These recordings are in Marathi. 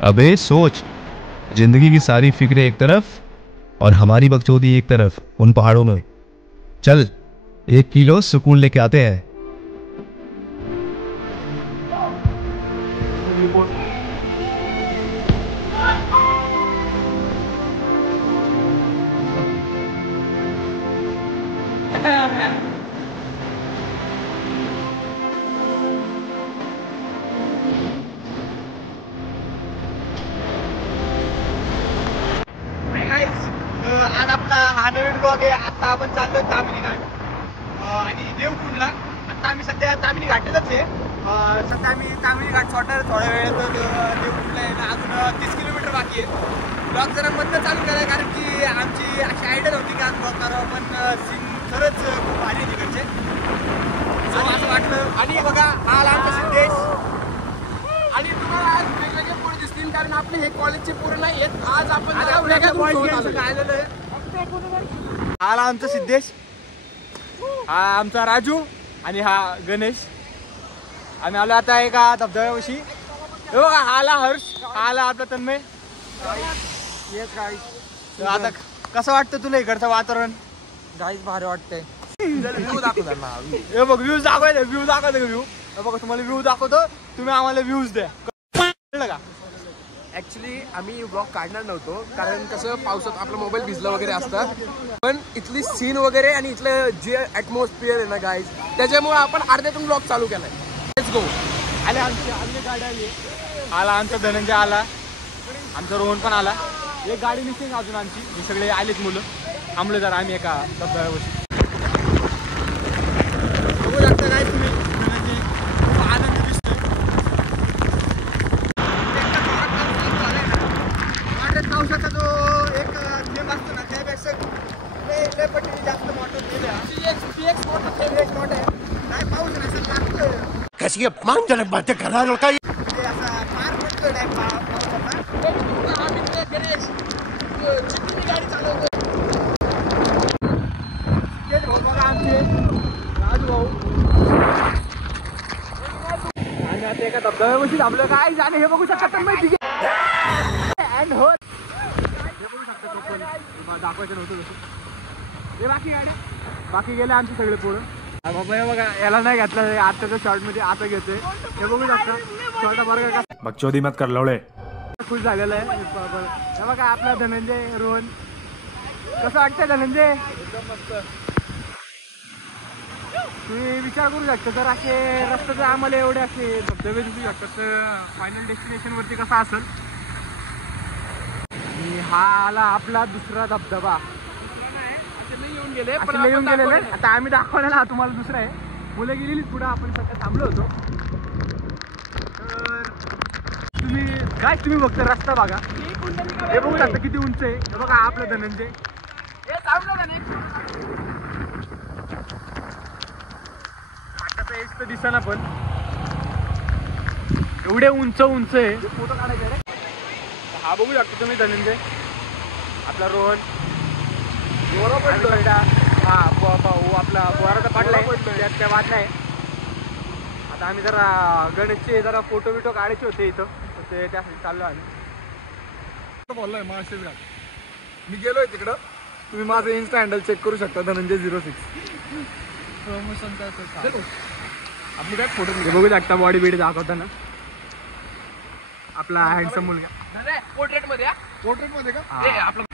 अबे सोच, जिंदगी की सारी फिक्रें एक तरफ और हमारी बकचोदी एक तरफ उन पहाड़ों में। चल 1 किलो सुकून लेके आते हैं। आज आपला हा नवीन ब्लॉग आहे. आता आपण चाललोय तामिनी घाट आणि देवकुंडला. आता आम्ही सध्या तामिनी घाटातच आहे. सध्या आम्ही तामिनी घाट सोडणार थोड्या वेळात. देवकुंडला यायला अजून 30 किलोमीटर बाकी आहे. ब्लॉग जरा मधनं चालू करा, कारण की आमची अशी आयडिया नव्हती की आज ब्लॉग करावं, पण सीन खरंच खूप भारी आहे तिकडचे. असं वाटलं. आणि बघा हा आमचा सिद्धेश. आणि तुम्हाला आज वेगवेगळे पोरं दिसतील, कारण आपले हे कॉलेजचे पोरं नाही आहेत. आज आपण आला आमचा सिद्धेश, हा आमचा राजू आणि हा गणेश. आम्ही आलो आता एका धबधब्यापाशी. हे बघा हा आला हर्ष, हा आला आपला तन्मय. आता कसं वाटतं तुला इकडचं वातावरण? गाईच भारी वाटतंय. हे बघ व्ह्यूज दाखवायचं, व्ह्यू दाखवतो व्ह्यू. हे बघा तुम्हाला व्ह्यू दाखवतो, तुम्ही आम्हाला व्ह्यूज द्या. कळलं का? ऍक्च्युली आम्ही ब्लॉग काढणार नव्हतो, कारण कसं पावसात आपला मोबाईल भिजला वगैरे असतात. पण इथली सीन वगैरे आणि इथलं जे ॲटमॉस्फिअर आहे ना गाईज, त्याच्यामुळे आपण अर्ध्यातून ब्लॉग चालू केलाय. Let's go. आले आमची गाडी आली. आला आमचा धनंजय आला, आमचा रोहन पण आला. एक गाडी मिसिंग अजून आमची. हे सगळे आलेत मुलं. थांबलो जरा आम्ही एका धबधब्यापाशी. बघू शकता काय तुम्ही, धनंजय खूप आनंद दिसतोय. पावसाचा जो एक थेंब असतो ना, त्यापेक्षा लय पटीने जास्त मोठं थेंब आहे. काय पाऊस नाही लागतोय. कशी अपमानजनक बातें करा लोका. असा फार पडतोय नाही पावसाचा. आम्ही गणेश चिकनी गाडी चालवतो. बघा आमचे राजू भाऊ. आणि आता एका धबधब्यापाशी थांबलो काय जाणे. हे बघू शकता तर माहिती अँड हो, हे बघू शकता तो पण दाखवायचं नव्हतं तसं. हे बाकी गेले आमचे सगळे पोरं. बाबा हे बघा याला नाही घातलं आताच्या शॉर्ट मध्ये, आता घेतोय. हे बघू शकता छोटा बर्गर का बकचोदी मत कर लवड़े. खुश झालेलं आहे. हे बघा आपला धनंजय रोहन. कसं वाटतंय धनंजय? एकदम मस्त. तुम्ही विचार करू शकता, जर असे रस्त्याचे आम्हाला एवढे असे धबधबे दिसू शकतात, तर फायनल डेस्टिनेशन वरती कसा असेल. आणि हा आला आपला दुसरा धबधबा. येऊन गेले आता आम्ही दाखवलेला हा तुम्हाला दुसरा आहे. मुलं गेलेली पुढं, आपण सध्या थांबलो होतो. तर तुम्ही फक्त रस्ता बघा. हे बघू शकता किती उंच आहे. हे बघा आपलं धनंजय. घाटाचा एज तर दिसेना, पण एवढे उंच आहे. फोटो काढायचे रे. हा बघू शकता तुम्ही धनंजय, आपला रोहन. हा भाऊ आपला पोराचा पडलाय, त्या वाद नाही. आता आम्ही जरा गणेशचे जरा फोटो बिटो काढायचे होते इथं, ते त्यासाठी चाललो आम्ही. बोललोय माळशेज घाट. मी गेलोय तिकडं. तुम्ही माझं इन्स्टा हँडल चेक करू शकता, धनंजय 06. आपली काय फोटो बघू शकता. बॉडी बिडी दाखवताना आपला हँडसम मुलगा. पोर्ट्रेट मध्ये का आपलं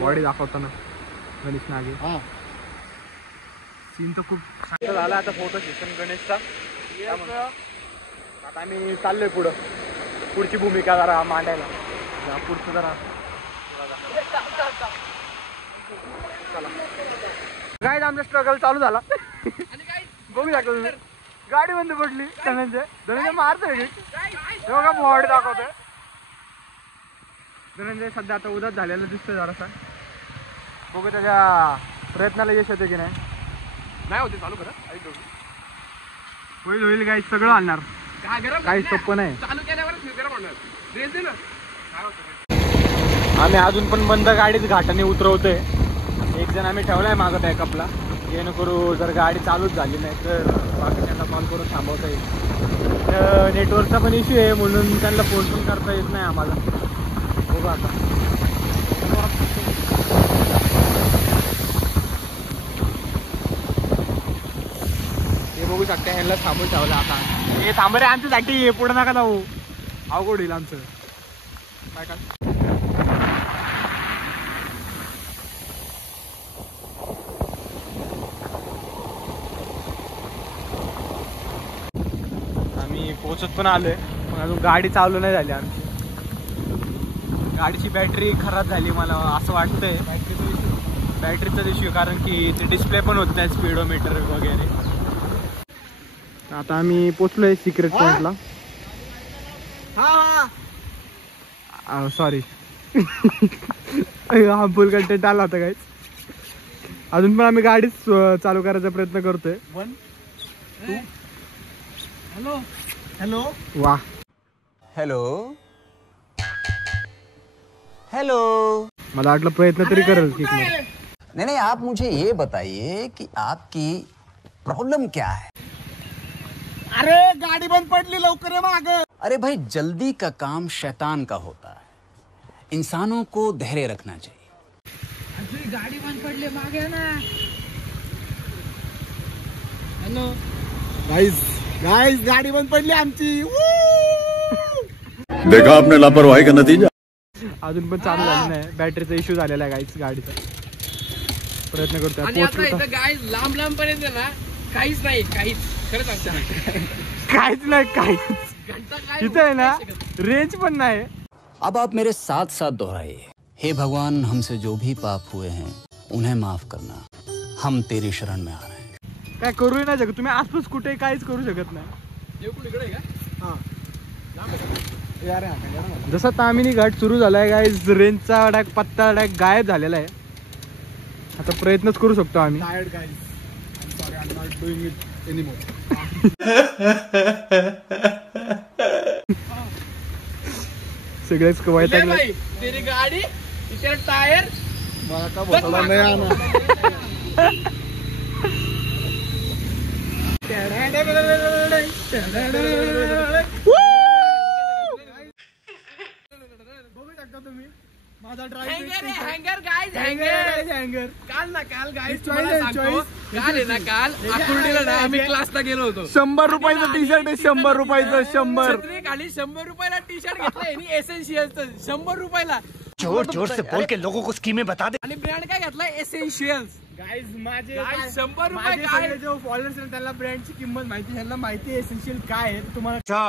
बॉडी दाखवताना गणेश नागे. सीन तर खूप चांगला झाला. आता फोटो सेशन गणेशचा. आता आम्ही चाललोय पुढची भूमिका जरा मांडायला. पुढचं जरा काय आमचा स्ट्रगल चालू झाला. बघू शकता तुम्ही, गाडी बंद पडली. धनंजय मारतोय. बघा बॉडी दाखवतोय. धनंजय सध्या आता उदास झालेला दिसतोय जरासा. बघू त्याच्या प्रयत्नाला यश येते की नाही होते. चालू करा. होईल काही सगळं आणणार. काही सोपं नाही. चालू केल्यावर आम्ही अजून पण बंद गाडीच घाटाने उतरवतोय. एक जण आम्ही ठेवलाय मागं बॅकअपला, जेणेकरून जर गाडी चालूच झाली नाही तर बाकीच्यांना कॉल करून थांबवता येईल. नेटवर्कचा पण इश्यू आहे म्हणून त्यांना फोन पण करता येत नाही आम्हाला. बघू आता. हे बघू शकता ह्यांना थांबून ठेवलं आता. हे थांब रे आमच्यासाठी, पुढे नका जाऊ, अवघड होईल आमचं. काय काय आम्ही पोहोचत पण आलोय, पण अजून गाडी चालू नाही झाली आमची. गाडीची बॅटरी खराब झाली मला असं वाटतंय. बॅटरीचा इश्यू, कारण की ते डिस्प्ले पण होत नाही, स्पीडोमीटर वगैरे. आता आम्ही पोचलोय सिक्रेट पॉइंटला. सॉरी हार्मफुल कंटेंट आला होता गाईज. अजून पण आम्ही गाडीच चालू करायचा प्रयत्न करतोय. 1 2 हॅलो हॅलो. वा हेलो हेलो. मला वाटलं प्रयत्न तरी करेल की. नहीं नहीं, आप मुझे ये बताइए कि आपकी प्रॉब्लम क्या है. अरे गाडी बंद पडली, लवकर ये माग. अरे भाई, जल्दी का काम शैतान का होता है. इंसानों को धैर्य रखना चाहिए. गाडी बंद पडली, मागे ना. हॅलो गाईज, गाईज गाडी बंद पडली आमची. देखा आपने लापरवाही का नतीजा. अजून पण चालू झाली नाही, बॅटरीचा इश्यू झालेला आहे गाईज गाडीचा. प्रयत्न करतोय गाईज. लांब लांब पर्यंत ना काहीच नाही, काहीच खरंच काहीच नाही, काहीच इथं आहे ना, रेंज पण नाही. अब आप मेरे साथ साथ दोहराइए. हे भगवान, हमसे जो भी पाप हुए हैं उन्हें माफ करना. हम तेरी शरण में आ रहे हैं. काय करू नाही शकत तुम्ही, आसपास कुठे काहीच करू शकत नाही. जसा तामिनी घाट सुरू झालाय गाईज, रेंजचा डायरेक्ट पत्ता डायरेक्ट गायब झालेला आहे. आता प्रयत्नच करू शकतो आम्ही. सगळेच वैतागले. तेरी गाडी, तिथे टायर. मला का बोलला नाही आना. बघू शकता तुम्ही माझा हँगर गाईज, हँगर. काल ना काल गाईज तुम्हाला सांगतो, काल आहे ना, काल आकुर्डीला ना आम्ही क्लासला गेलो होतो. 100 रुपयाचं टी शर्ट आहे, 100 रुपयाचं. 100 छत्री खाली 100 रुपयाला टी शर्ट घेतलंय आणि एसेन्शियल्स 100 रुपयाला. जोर जोर से बोल के लोगों को स्कीमें बता दे. आणि ब्रँड काय घेतलाय, एसेन्शियल्स. गाईज माझे 100 रुपये काय. जो फॉलोअर्स आहेत त्यांना ब्रँडची किंमत माहिती, ह्यांना माहिती आहे एसेन्शियल काय आहे. तुम्हाला अच्छा,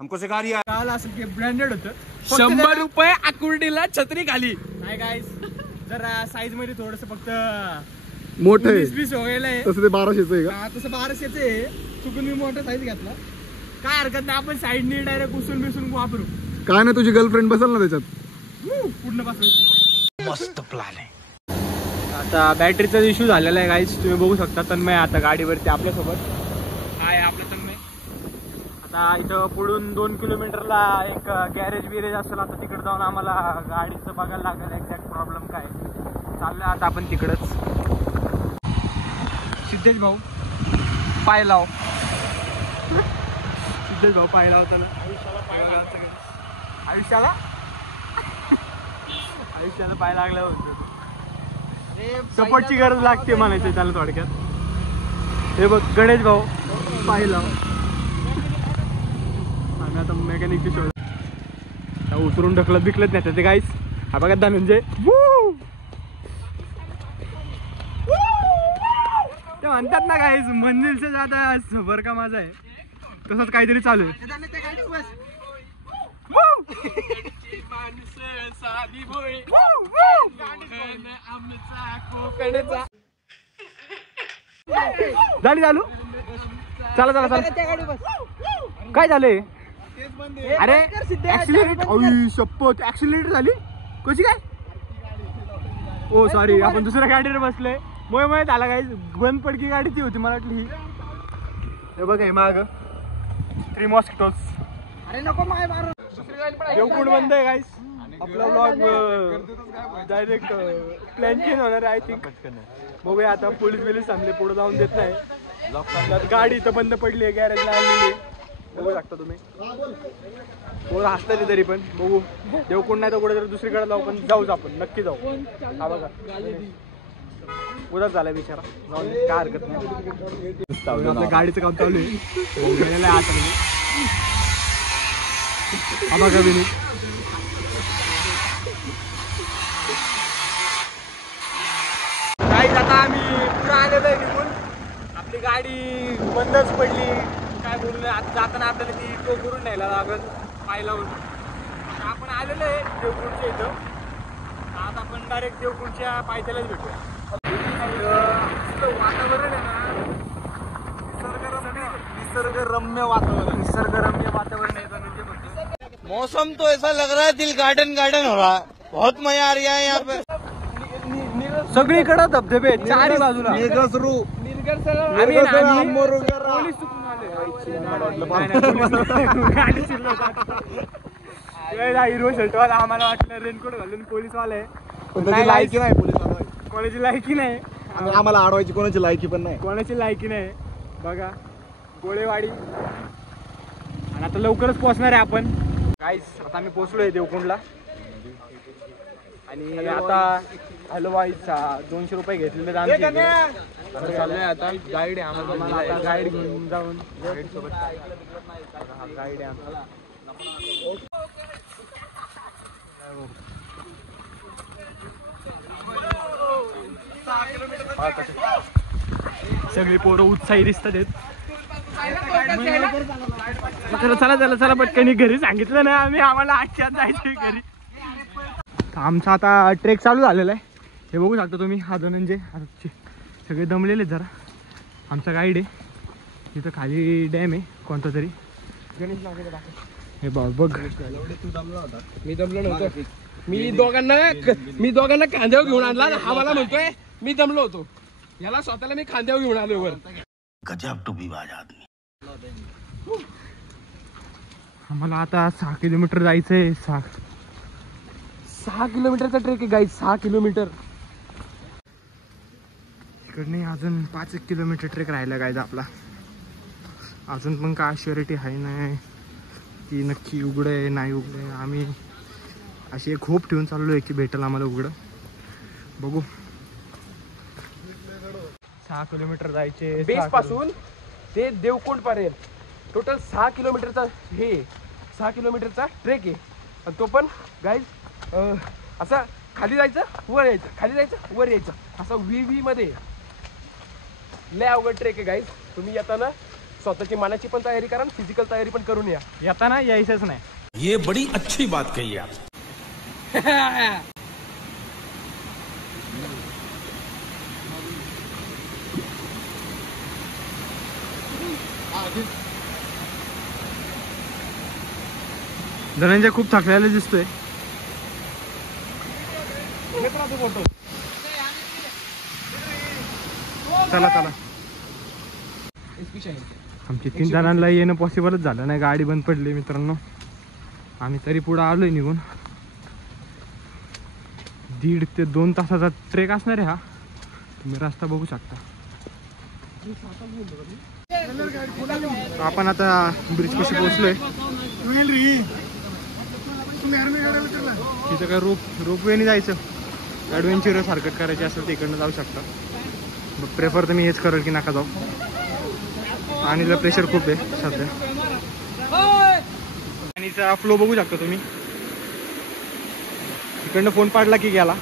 हमको सिखा रिया. कळालं असेल की ब्रँडेड होतं. 100 रुपये आकुर्डीला छत्री खाली. नाही गाईज, जरा साईज मध्ये थोडस फक्त मोठं आहे 20 व्हायला आहे. तसं ते 1200चं आहे का? हा, तसं 1200चं आहे. चुकून मी मोठा साईज घेतला. काय हरकत नाही, आपण साईडनी डायरेक्ट उसून बिसून वापरू. काय नाही, तुझी गर्लफ्रेंड बसेल ना त्याच्यात. पूर्ण बसायचं. मस्त प्लॅन आहे. आता बॅटरीचा इश्यू झालेला आहे गाईज, तुम्ही बघू शकता. तन्मय आता गाडीवरती आपल्यासोबत आहे. आपला तन्मय आता इथं पुढून 2 किलोमीटरला एक गॅरेज बिरेज असेल. आता तिकडे जाऊन आम्हाला गाडीचं बघायला लागेल एक्झॅक्ट प्रॉब्लेम काय. चाललोय आता आपण तिकडच. सिद्धेश भाऊ पाय लाव. सिद्धेश भाऊ पाय लावताना आयुष्याला पाय लागला होतो. सपोर्टची गरज लागते म्हणायचं त्याला थोडक्यात. हे बघ गणेश भाऊ पाय लाव. आम्ही आता मेकॅनिकची शोध उतरून ढकलत बिकलत नाही त्याचे गाईस. हा बघा धनंजय, ते म्हणतात ना गाईस, मंजिल से ज्यादा सफर का मजा आहे. तसंच काहीतरी चालू आहे. झाली चालू. चला चला चला. काय झालंय? अरे ऍक्सिलेटर, शपथ ऍक्सिलेटर झाली कशी काय. ओ सॉरी, आपण दुसऱ्या गाडीवर बसलोय. मोय झाला काय, बंद पडकी गाडी ती होती मला वाटली ही. हे बघ हे माग 3 मॉस्किटोज. अरे नको माय मारू. देवकुंड बंद आहे गाईस. आपला ब्लॉग डायरेक्ट प्लॅन चेंज होणार आहे आय थिंक. बघूया आता. पोलीस बिलीस थांबले, पुढे जाऊन देत नाही. गाडी इथं बंद पडली आहे, गॅरेजला आणलेली. बघू शकता तुम्ही. पोरं हसतली तरी पण बघू. देवकुंड नाही तर कुठे तरी दुसरीकडे जाऊ, पण जाऊच आपण, नक्की जाऊ. हा बघा उदाच झालाय बिचारा, जाऊन काय हरकत नाही. आपल्या गाडीचं काम चालू आहे. हा बघा विनीत, काहीच आता आम्ही पुढे आलेलो आहे निघून. आपली गाडी बंदच पडली, काय बोलू नये. आता जाताना आपल्याला ती तो करून न्यायला लागल पाय लावून. आपण आलेलो आहे देवकुंडच्या इथं. आता आपण डायरेक्ट देवकुंडच्या पायथ्यालाच भेटूया. वातावरण आहे ना, निसर्गरम्य वातावरण, निसर्गरम्य वातावरण आहे म्हणजे फक्त. मौसम तो ऐसा लग रहा है दिल गार्डन गार्डन हो रहा है. बहुत मजा आ रहा है यहाँ पे. सगळीकडे धबधबे चारही बाजूला. आम्ही हिरो शर्टवाला आम्हाला वाटलं रेनकोट घालून पोलीसवाले. लायकी नाही पोलीस कोणाची लायकी नाही, आम्हाला अडवायची कोणाची लायकी पण नाही. कोणाची लायकी नाही. बघा गोळेवाडी. आणि आता लवकरच पोहोचणार आहे आपण. काहीच आता आम्ही पोहोचलोय देवकुंडला. आणि आता हलवाईचा 200 रुपये घेतलेले चाललोय. आता गाईड आहे आम्हाला, आता गाईड घेऊन जाऊन गाईड सोबत गाईड आहे आम्हाला. सगळी पोरं उत्साही दिसतात आहेत. चला चला चला पटकन घरी सांगितलं ना आम्ही, आम्हाला आजच्या जायचं घरी. आमचा आता ट्रेक चालू झालेला आहे. हे बघू शकता तुम्ही, हा धनंजय सगळे दमलेले जरा. आमचा गाईड आहे. तिथं खाली डॅम आहे कोणता तरी. हे बघ मी दमलो नव्हतो. मी दोघांना खांद्यावर घेऊन आणला. हा मला म्हणतोय मी दमलो होतो. याला स्वतःला मी खांद्यावर घेऊन आलो वर. गजब टुबीबाज आदमी. आम्हाला आता 6 किलोमीटर जायचंय. 6 किलोमीटरचा ट्रेक आहे गाईड. 6 किलोमीटर. इकडे अजून 5 किलोमीटर ट्रेक राहिला गाईड आपला. अजून पण काय श्युरिटी आहे नाही की नक्की उघडं आहे नाही उघडं आहे. आम्ही अशी एक होप ठेवून चाललो आहे की भेटेल आम्हाला उघडं. बघू. 6 किलोमीटर जायचे बेस पासून ते देवकुंड पर्यंत टोटल 6 किलोमीटरचा हे 6 किलोमीटरचा ट्रेक आहे. आणि तो पण गाईज असा खाली जायचं वर यायचं, खाली जायचं वर यायचं, असं व्ही मध्ये. लय अवघड ट्रेक आहे गाईज. तुम्ही येताना स्वतःची मनाची पण तयारी करा, फिजिकल तयारी पण करून या. येताना यायचंच नाही. ये बड़ी अच्छी बात कही आप. धनंजय खूप थकलेला दिसतोय. चला चला. आमच्या 3 जणांना येणं पॉसिबलच झालं नाही. गाडी बंद पडली मित्रांनो. आम्ही तरी पुढे आलोय निघून. 1.5 ते 2 तासाचा ट्रेक असणार आहे हा. तुम्ही रस्ता बघू शकता. आपण आता ब्रिज पाशी पोहोचलोय. तिथं काय रोपवेने जायचं. ॲडव्हेंचरस हरकत करायची असेल तर इकडनं जाऊ शकता. मग प्रेफर तर मी हेच करेल की नका जाऊ. आणि प्रेशर खूप आहे सध्या. पाणीचा फ्लो बघू शकता तुम्ही. इकडनं फोन पाडला की गेला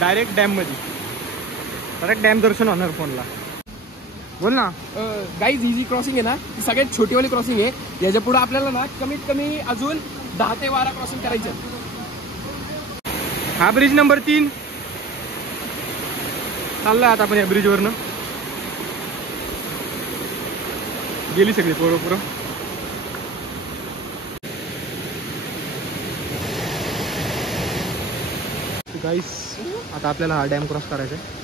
डायरेक्ट डॅममध्ये. डायरेक्ट डॅम दर्शन होणार फोनला. बोल ना. गाईज ही जी क्रॉसिंग आहे ना ती सगळ्यात छोटीवाली क्रॉसिंग आहे. याच्या पुढे आपल्याला ना कमीत कमी अजून 10 ते 12 क्रॉसिंग करायचे. हा ब्रिज नंबर 3 चाललाय आता आपण या ब्रिजवरनं. गेली सगळी पुरं. गाईस आता आपल्याला हा डॅम क्रॉस करायचा आहे.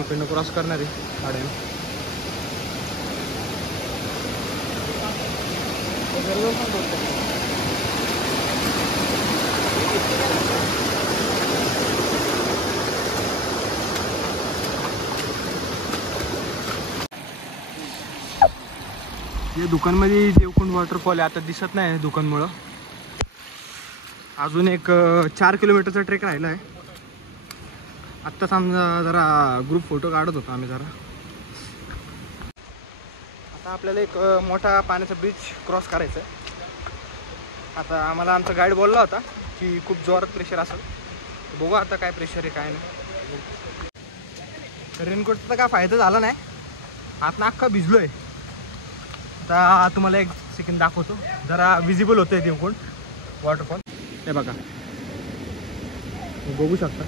इकडनं क्रॉस करणार आहे हा डॅम. हे दुकानमध्ये देवकुंड वॉटरफॉल आहे, आता दिसत नाही दुकानमुळं. अजून एक 4 किलोमीटरचा ट्रेक राहिला आहे. आत्ताच आमचा जरा ग्रुप फोटो काढत होतो आम्ही जरा. आता आपल्याला एक मोठा पाण्याचा ब्रिज क्रॉस करायचा आहे. आता आम्हाला आमचा गाईड बोलला होता की खूप जोरात प्रेशर असेल. बघू आता काय प्रेशर आहे काय नाही. रेनकोटचा तर काय फायदा झाला नाही, आतनं अख्खा भिजलो आहे. आता तुम्हाला एक सेकंड दाखवतो, जरा विजिबल होतं आहे देवकुंड वॉटरफॉल. हे बघा, बघू शकता.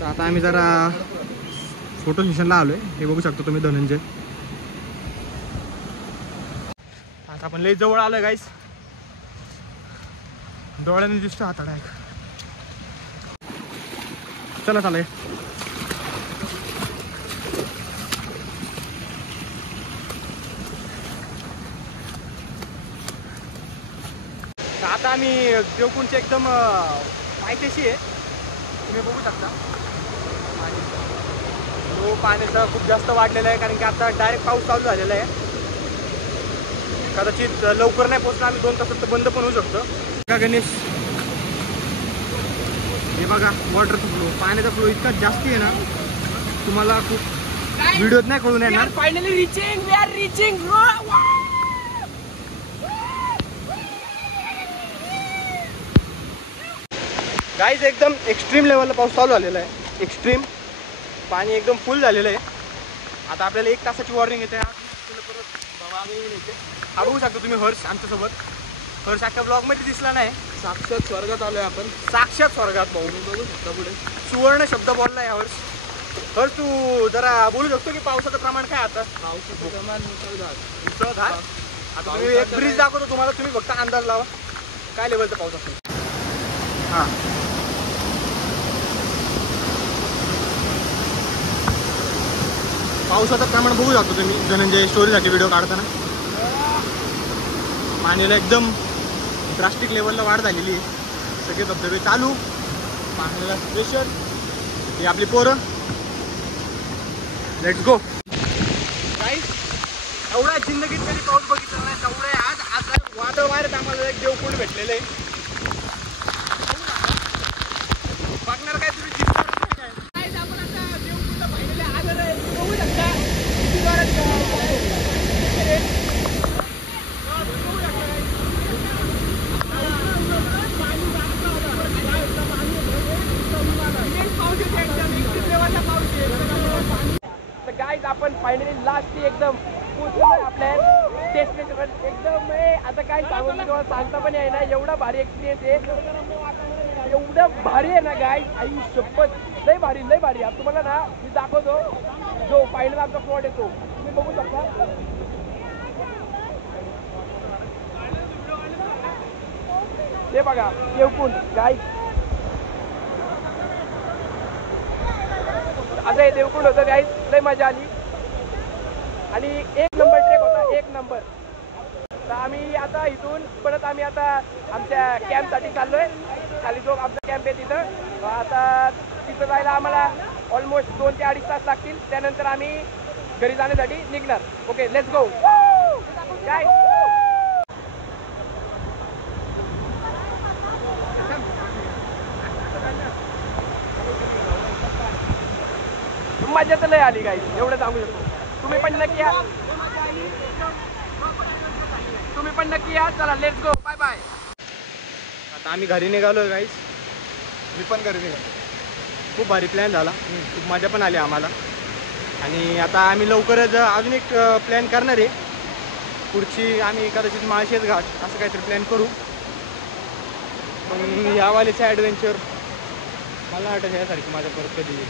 तर आता आम्ही जरा फोटो सेशनला आलो आहे, हे बघू शकता तुम्ही धनंजय. आता आपण लई जवळ आलो आहे गाईस, डोळ्याने दिसतो हाताळा एक. चला चालेल. आता आम्ही देवकुंडच्या एकदम पायथ्याशी आहे, तुम्ही बघू शकता. तो पाण्याचा खूप जास्त वाढलेला आहे, कारण की आता डायरेक्ट पाऊस चालू झालेला आहे. कदाचित लवकर नाही पोहोचला, आम्ही 2 तासात बंद पण होऊ शकतो. का गणेश, हे बघा वॉटरचा फ्लो, पाण्याचा फ्लो इतका जास्ती आहे ना, तुम्हाला खूप व्हिडिओत नाही कळून येणार. Finally reaching, we are reaching. Guys एकदम एक्स्ट्रीम लेवलला पाऊस चालू झालेला आहे. एक्स्ट्रीम पाणी एकदम फुल झालेलं आहे. आता आपल्याला 1 तासाची वॉर्निंग येते. हा बघू शकता तुम्ही हर्ष आमच्यासोबत. हर्ष अख्ख्या ब्लॉगमध्ये दिसला नाही. साक्षात स्वर्गात आलोय आपण, साक्षात स्वर्गात भाऊ. मी बघू शकता पुढे सुवर्ण शब्द बोललाय हर्ष. हर्ष तू जरा बोलू शकतो की पावसाचं प्रमाण काय आता? पावसाचं प्रमाण मुसळधार. आता तुम्ही एक ब्रिज दाखवतो तुम्हाला, तुम्ही फक्त अंदाज लावा काय लेवलचा पाऊस असेल. हां, पावसाचं प्रमाण बघू शकतो तुम्ही धनंजय स्टोरीसाठी व्हिडिओ काढताना. पाण्याला एकदम ड्रास्टिक लेवलला वाढ झालेली आहे. सगळे धबधबे चालू, पाण्याला प्रेशर. ही आपली पोरं. Let's go. गाईस, एवढ्या जिंदगीत कधी पाऊस बघितला नाही तेवढे आज वादळ वाऱ्यात आम्हाला एक देवकुंड भेटलेलं आहे. बघणार काय तुम्ही काय. आपण आता देवकुंडला पाहिलेले आलेलं आहे, बघू शकता किती जोरात तर गाईज आपण फायनली लास्टली एकदम पोहोचलोय आपल्या डेस्टिनेशनवर. एकदम आता काय सांगून मी तुम्हाला सांगता पण आहे ना, एवढा भारी एक्सपिरियन्स आहे, एवढं भारी आहे ना गाईज, आई शपथ लय भारी लय भारी. आता तुम्हाला ना मी दाखवतो जो फायनल आमचा स्पॉट येतो, तुम्ही बघू शकता. हे बघा देवकुंड गाईज, असं हे देवकुंड होतं गाईज. लय मजा आली आणि 1 नंबर ट्रेक होता, 1 नंबर. तर आम्ही आता इथून परत आम्ही आता आमच्या कॅम्पसाठी चाललोय. खाली जो आमचा कॅम्प आहे तिथं, आता तिथं जायला आम्हाला ऑलमोस्ट 2 ते 2.5 तास लागतील. त्यानंतर आम्ही घरी जाण्यासाठी निघणार. Okay, let's go guys. मजा तर लय आली गाईज, एवढं सांगू शकतो. तुम्ही पण नक्की या, तुम्ही पण नक्की या. चला लेट्स गो, बाय बाय. आता आम्ही घरी निघालोय गाईज. मी पण घरी निघालो. खूप भारी प्लॅन झाला, खूप मजा पण आली आम्हाला. आणि आता आम्ही लवकरच अजून एक प्लॅन करणार आहे. पुढची आम्ही कदाचित माळशेज घाट असं काहीतरी प्लॅन करू. पण यावालीचं ॲडव्हेंचर मला वाटतं यासारखी माझ्या परत कधी.